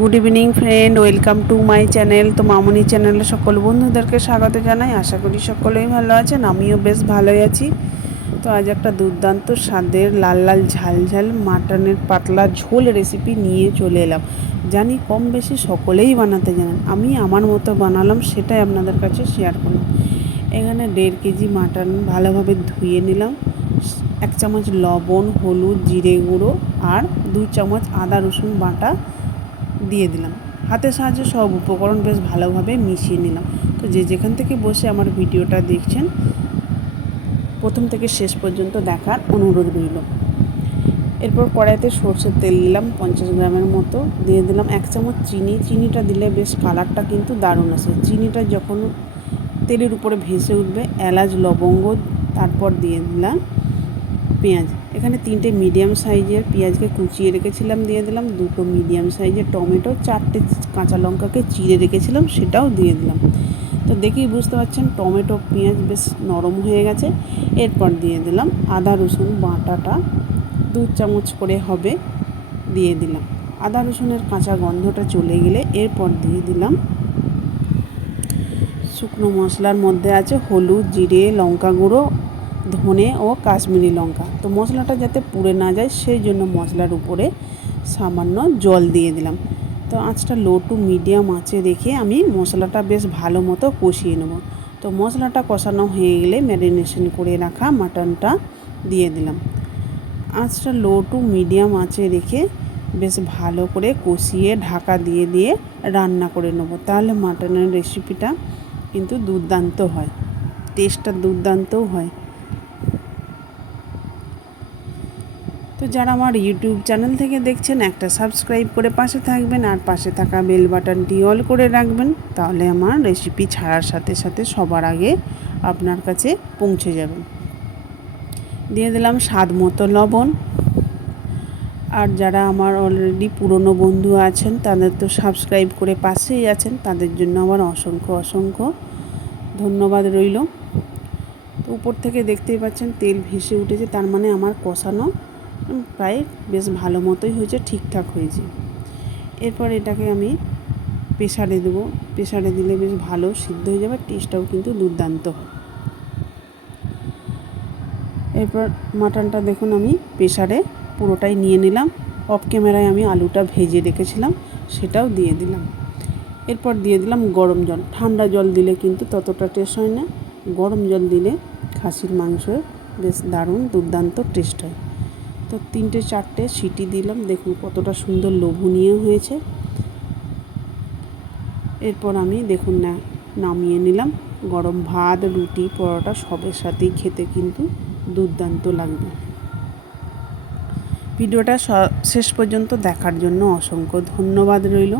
Good evening friend, welcome to my channel. তো মামনি চ্যানেলে সকল বন্ধুদেরকে স্বাগত জানাই। আশা করি সকলেই ভালো আছেন, আমিও বেশ ভালোই আছি। তো আজ একটা দুর্দান্ত স্বাদের লাল লাল ঝাল ঝাল মাটনের পাতলা ঝোল রেসিপি নিয়ে চলে এলাম। জানি কম বেশি সকলেই বানাতে জানেন, আমি আমার মতো বানালাম, সেটাই আপনাদের কাছে শেয়ার করলাম। এখানে 1.5 কেজি মাটন ভালোভাবে ধুয়ে নিলাম। 1 চামচ লবণ, হলুদ, জিরে গুঁড়ো আর 2 চামচ আদা রসুন বাটা দিয়ে দিলাম। হাতের সাহায্যে সব উপকরণ বেশ ভালোভাবে মিশিয়ে নিলাম। তো যে যেখান থেকে বসে আমার ভিডিওটা দেখছেন, প্রথম থেকে শেষ পর্যন্ত দেখার অনুরোধ রইল। এরপর কড়াইতে সরষের তেল দিলাম 50 গ্রামের মতো, দিয়ে দিলাম 1 চামচ চিনি। চিনিটা দিলে বেশ কালারটা কিন্তু দারুণ আসে। চিনিটা যখন তেলের উপরে ভেসে উঠবে, এলাচ, লবঙ্গ, তারপর দিয়ে দিলাম পেঁয়াজ। এখানে 3টে মিডিয়াম সাইজের পেঁয়াজকে কুচিয়ে রেখেছিলাম, দিয়ে দিলাম 2টো মিডিয়াম সাইজের টমেটো, 4টে কাঁচা লঙ্কাকে চিড়ে রেখেছিলাম, সেটাও দিয়ে দিলাম। তো দেখেই বুঝতে পারছেন টমেটো পেঁয়াজ বেশ নরম হয়ে গেছে। এরপর দিয়ে দিলাম আদা রসুন বাটাটা 2 চামচ করে হবে, দিয়ে দিলাম। আদা রসুনের কাঁচা গন্ধটা চলে গেলে এরপর দিয়ে দিলাম শুকনো মশলার মধ্যে আছে হলুদ, জিরে, লঙ্কা গুঁড়ো, ধনে ও কাশ্মীরি লঙ্কা। তো মশলাটা যাতে পুড়ে না যায় সেই জন্য মশলার উপরে সামান্য জল দিয়ে দিলাম। তো আঁচটা লো টু মিডিয়াম আঁচে রেখে আমি মশলাটা বেশ ভালো মতো কষিয়ে নেব। তো মশলাটা কষানো হয়ে গেলে ম্যারিনেশন করে রাখা মাটনটা দিয়ে দিলাম। আঁচটা লো টু মিডিয়াম আঁচে রেখে বেশ ভালো করে কষিয়ে ঢাকা দিয়ে দিয়ে রান্না করে নেব। তাহলে মাটনের রেসিপিটা কিন্তু দুর্দান্ত হয়, টেস্টটা দুর্দান্তও হয়। তো যারা আমার ইউটিউব চ্যানেল থেকে দেখছেন, একটা সাবস্ক্রাইব করে পাশে থাকবেন আর পাশে থাকা বেল বাটনটি অল করে রাখবেন, তাহলে আমার রেসিপি ছাড়ার সাথে সাথে সবার আগে আপনার কাছে পৌঁছে যাবে। দিয়ে দিলাম স্বাদ মতো লবণ। আর যারা আমার অলরেডি পুরনো বন্ধু আছেন, তাদের তো সাবস্ক্রাইব করে পাশেই আছেন, তাদের জন্য আমার অসংখ্য অসংখ্য ধন্যবাদ রইল। তো উপর থেকে দেখতেই পাচ্ছেন তেল ভেসে উঠেছে, তার মানে আমার কষানো প্রায় বেশ ভালো মতোই হয়েছে, ঠিকঠাক হয়েছে। এরপর এটাকে আমি প্রেসারে দেবো। প্রেসারে দিলে বেশ ভালো সিদ্ধ হয়ে যাবে, টেস্টটাও কিন্তু দুর্দান্ত হয়। এরপর মাটনটা দেখুন আমি প্রেসারে পুরোটাই নিয়ে নিলাম। অফ ক্যামেরায় আমি আলুটা ভেজে রেখেছিলাম, সেটাও দিয়ে দিলাম। এরপর দিয়ে দিলাম গরম জল। ঠান্ডা জল দিলে কিন্তু ততটা টেস্ট হয় না, গরম জল দিলে খাসির মাংস বেশ দারুণ দুর্দান্ত টেস্ট হয়। তো 3-4টে সিটি দিলাম, দেখুন কতটা সুন্দর লোভনীয় হয়েছে। এরপর আমি দেখুন নামিয়ে নিলাম। গরম ভাত, রুটি, পরোটা সবের সাথেই খেতে কিন্তু দুর্দান্ত লাগবে। ভিডিওটা শেষ পর্যন্ত দেখার জন্য অসংখ্য ধন্যবাদ রইল।